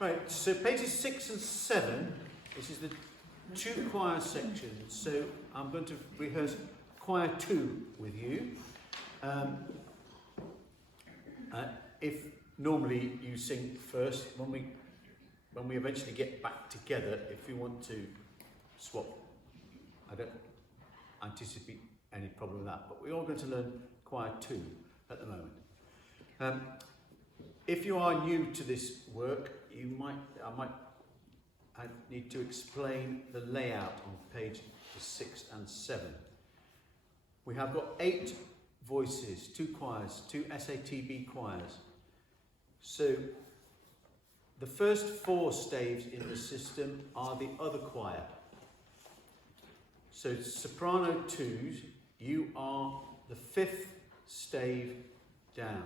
Right, so pages 6 and 7, this is the two choir sections. So I'm going to rehearse choir 2 with you. If normally you sing first, when we eventually get back together, if you want to swap, I don't anticipate any problem with that. But we're all going to learn choir 2 at the moment. If you are new to this work, I need to explain the layout on page 6 and 7. We have got 8 voices, 2 choirs, 2 SATB choirs. So the first 4 staves in the system are the other choir. So soprano 2s, you are the 5th stave down,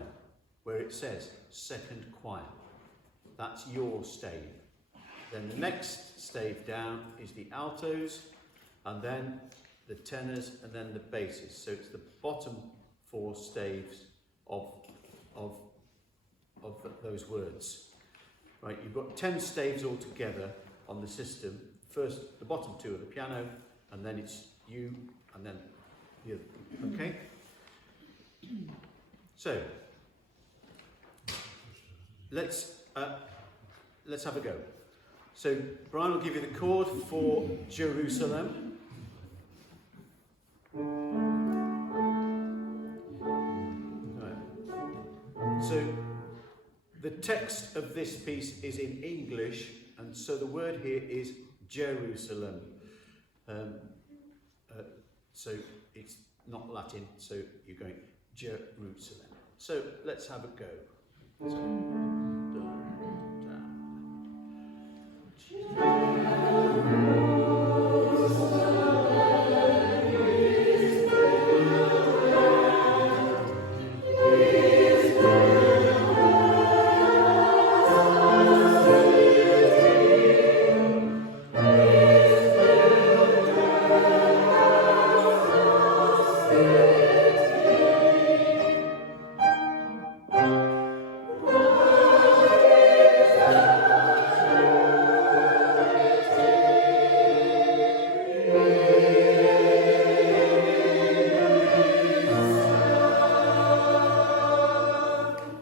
where it says second choir. That's your stave. Then the next stave down is the altos, and then the tenors, and then the basses. So it's the bottom 4 staves of those words. Right, you've got 10 staves altogether on the system. First, the bottom 2 are the piano, and then it's you, and then the other. Okay? So, let's have a go. So Brian will give you the chord for Jerusalem. Right. So the text of this piece is in English, and so the word here is Jerusalem. So it's not Latin, so you're going Jerusalem. So let's have a go. So,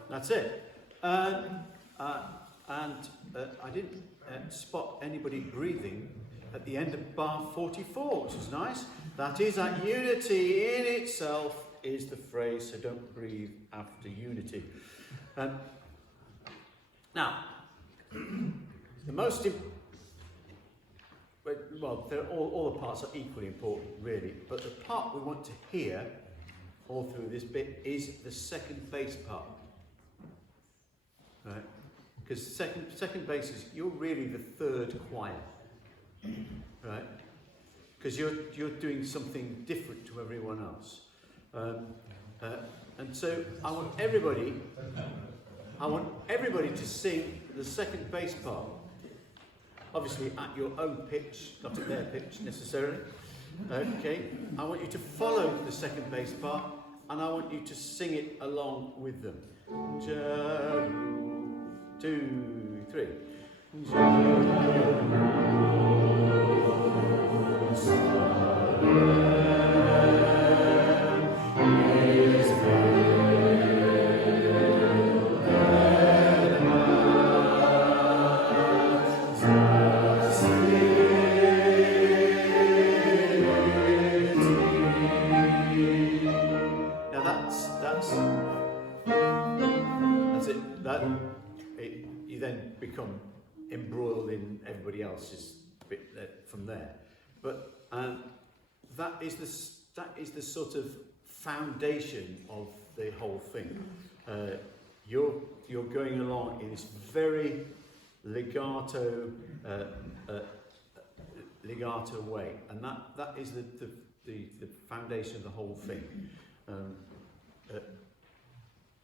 that's it. I didn't spot anybody breathing at the end of bar 44, which is nice. That is that unity in itself is the phrase, so don't breathe after unity. Now, the most well, all the parts are equally important, really, but the part we want to hear all through this bit is the second bass part. Right? Because second bass is, you're really the third choir, right? Because you're doing something different to everyone else, and so I want everybody to sing the second bass part. Obviously at your own pitch, not at their pitch necessarily. Okay, I want you to follow the second bass part, and I want you to sing it along with them. 2, 3. Now that's it. You then become embroiled in everybody else's bit from there. But that is the sort of foundation of the whole thing. You're going along in this very legato way, and that is the foundation of the whole thing.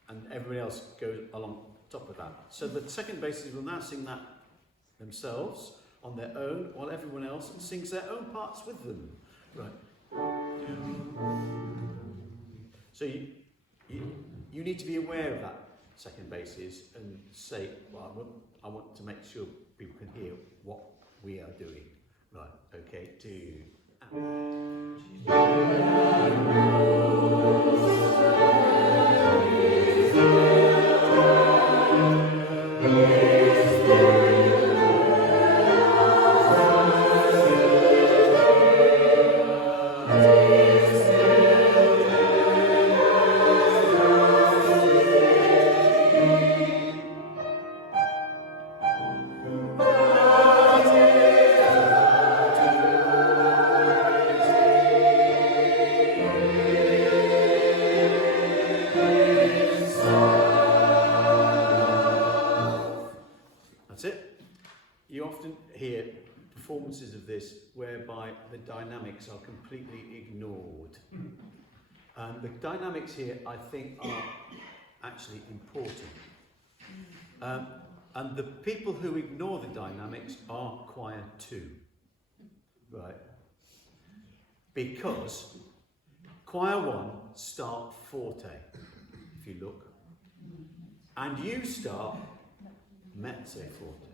And everybody else goes along top of that. So the second bassist will now sing that themselves on their own, while everyone else sings their own parts with them. Right. So you need to be aware of that. second bass is and say, well, I want to make sure people can hear what we are doing. Right, okay, 2. That's it. You often hear performances of this whereby the dynamics are completely ignored. And the dynamics here, I think, are actually important. And the people who ignore the dynamics are choir 2. Right? Because choir 1 start forte, if you look. And you start mezzo forte.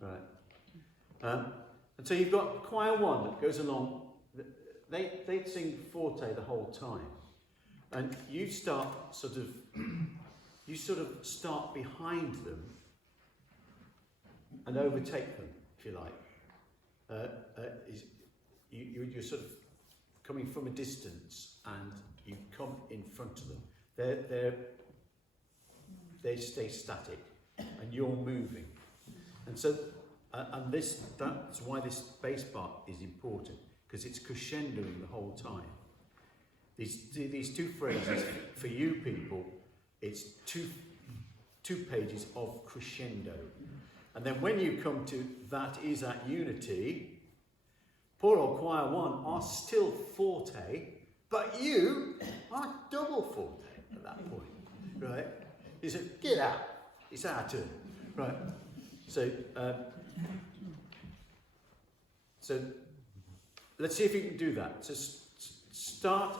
Right. And so you've got choir 1 that goes along, they sing forte the whole time. And you start sort of start behind them and overtake them, if you like. You're sort of coming from a distance and you come in front of them. They stay static and you're moving. And so, that's why this bass part is important, because it's crescendoing the whole time. These 2 phrases, for you people, it's two pages of crescendo. And then when you come to that is at unity, poor old choir 1 are still forte, but you are double forte at that point, right? You say, get out, it's our turn, right? So let's see if you can do that. So start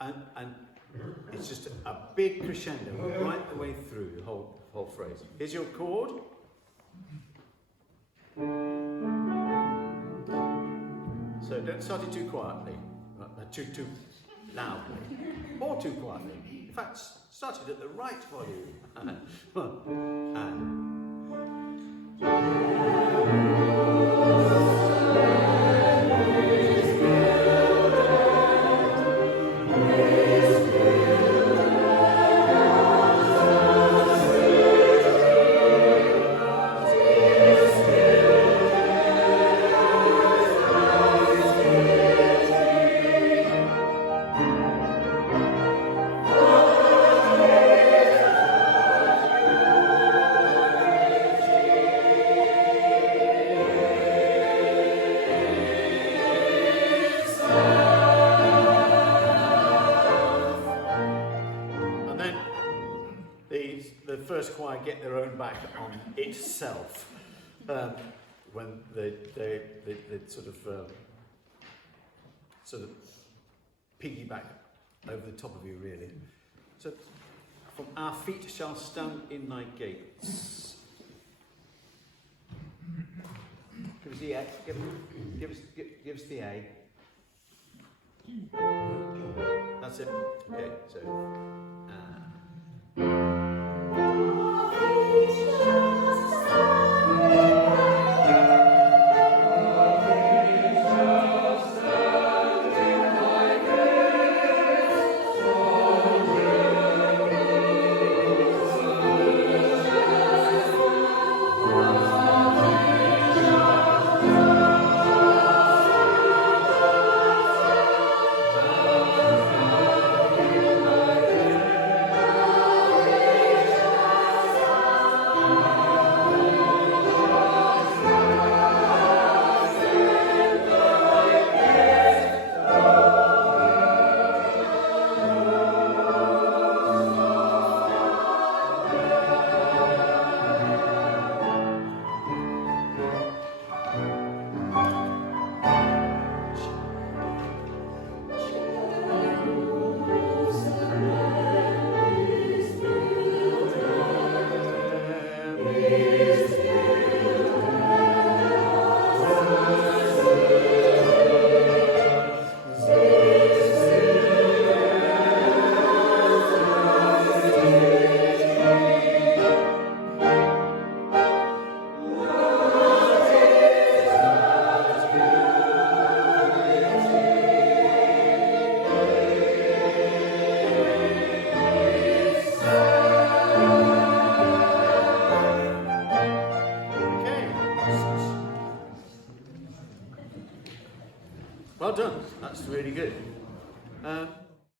and it's just a big crescendo right the way through the whole phrase. Here's your chord. So don't start it too quietly, too loudly, or too quietly. In fact, start it at the right volume. The first choir get their own back on itself when they sort of piggyback over the top of you, really. So, from our feet shall stand in thy gates. Give us the A. Give us the A. That's it. Okay, so. well done. That's really good.